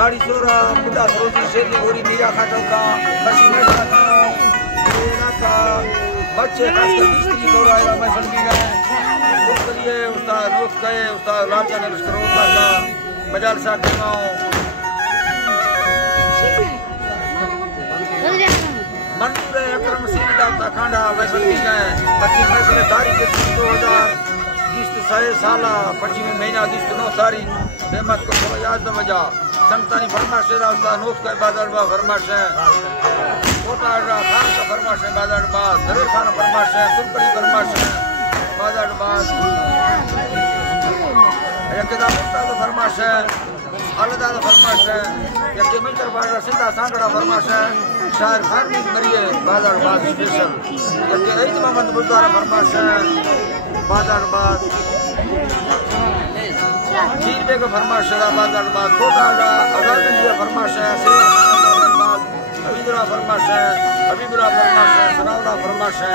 गाड़ी चोरा बुढ़ा रोटी शेली गोरी मीरा खाटोका मशीन का का बच्चे खासकर मिस्त्री दौड़ाया मैं बल्कि गए तो करिए उस्ताद नोट गए उस्ताद राजा ने करोता का मजाल सा कमाओ मंसूर अकरम सीधा तखांडा मैं बल्कि गए पश्चिम फैसले तारीख 2020 साला 25 महीना 9 तारीख बेमत को याद वजह संतानी फरमाश है उस्ताद नोट का बाजार बा फरमाश है कोटा खान का फरमाश है बाजार बाद दरेर खान फरमाश है तुमकड़ी फरमाश है बाजार बाद यकेदा मुस्ताद फरमाश है अलदा फरमाश है यके मिलकर बाजार सिंधा सांगड़ा फरमाश है शायर खान भी मरिए बाजार बाद स्पेशल यके ईद मोहम्मद बुलदार फरमाश है बाजार बाद चीर बेग फरमाश है बाजार बाद कोटा अगागंज फरमाश है हबीबुल्लाह फरमाश है सनाउल्लाह फरमाश है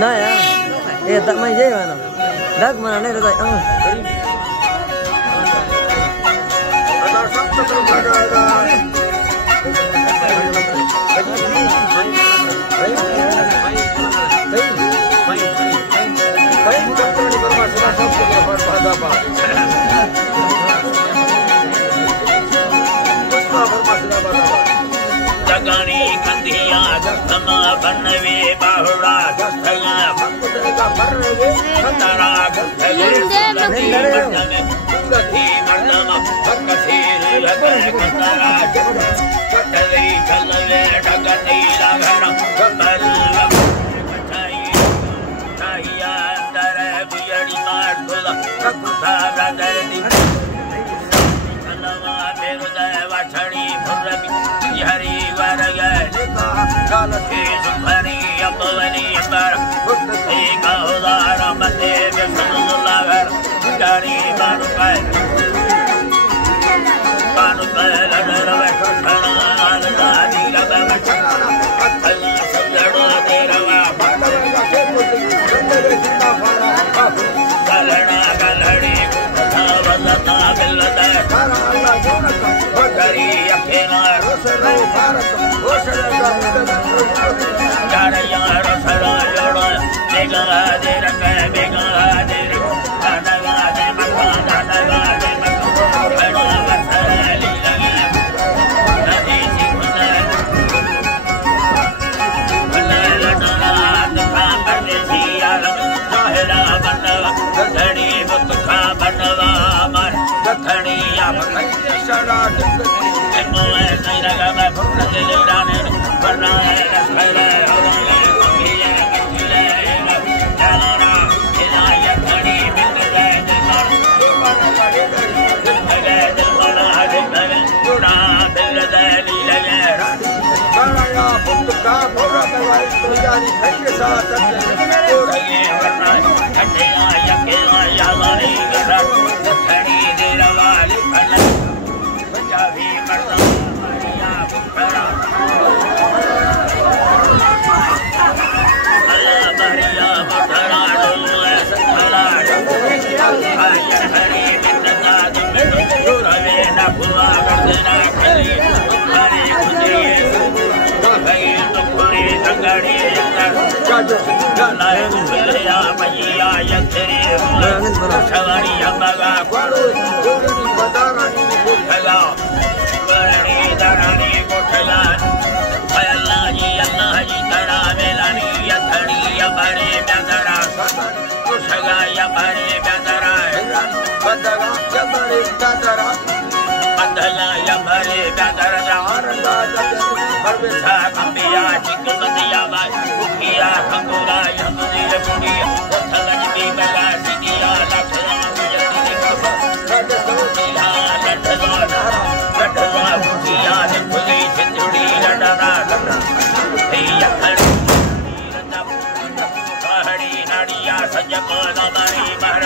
ना यार ये तक मैं ये मानो डग मानो नहीं रहता अगर सब तो लगा जगनी कंधिया दस्तमा बनवे बाहुड़ा दस्तया भक्तगा मरवे खतरा गले सुगति मर्दमा भक्सीर लगे खतरा कटली चलवे डगनी लागण कमल चाहिया अंदर बियड़ी मार खुला ककुसा ब्रदर दी कलवा बेरुदय वाछड़ी फुरबी हरी वरगे काल के सुखनी अपवनी अंबर बुद्ध से गाउदार मते बेसुल्लागर गाड़ी बानु पे लड़वे खना आलदानी लगे मचना अथली सजड़ा तेरवा बालवा के पुत्री संदे जिंदा फाड़ा गलड़ा गलड़ी वदता बिलदे सारा अल्लाह जोनक बकरी अकेला रोसरो भारत रोसरो गाड़िया रोसरो जोड़ो बेगा दे रखे बेगा दे दादा दे मखा दादा दे मखा बड़ा वसली लगे नदी सी खुले भले लडला दुखा परदेसी आलम साहिरा बनवा गधड़ी बुतखा बनवा मार गधड़ी आप खंडे सड़ा दुखती एमले नहीं लगा मैं फुर्र ले राने वरना है रसले औरले कमिले कमिले चलरा इलाया खड़ी बिक जाए दिलर दुबारा बड़े दिल लगे दिल बड़ा दिल जुड़ा दिल दली लगे बड़ा बुतखा भोरा में वाली तो जानी खंडे साथ ओढ़े वरना खंडिया यकेला यालारी गरा खड़ी देर वाली फल पंजाबी मर्दा या बुकरा अल्लाह बरिया बुकरा डोले सखला हाय हरी बिन्दा दुमे जोरवे ना बुआ गर्दना खली हरी गुजरिए भाई तो पूरी संगड़ी अंदर जाजो गलाए दुलिया मैया यथरी सवारी अम्बगा क्वाड़ो जोरनी बदारानी कोठला बरनी दरानी कोठला अल्लाह जी तड़ा मेलानी यथड़ी बड़े प्यादरा कोठगा या बड़े प्यादरा बदगा या बड़े प्यादरा बदला या बड़े प्यादरा आरंगा परवेसा कंबिया चिकमदिया बाई उखिया कंगोरा यमदी बुढ़िया थलज की बला सिकिया लखला मुजदी कबा रद सोदिला लठला लठला बुढ़िया ने फुली चिंदड़ी लडरा हे यखड़ी रंदा पहाड़ी नाड़िया सजको नमरी महर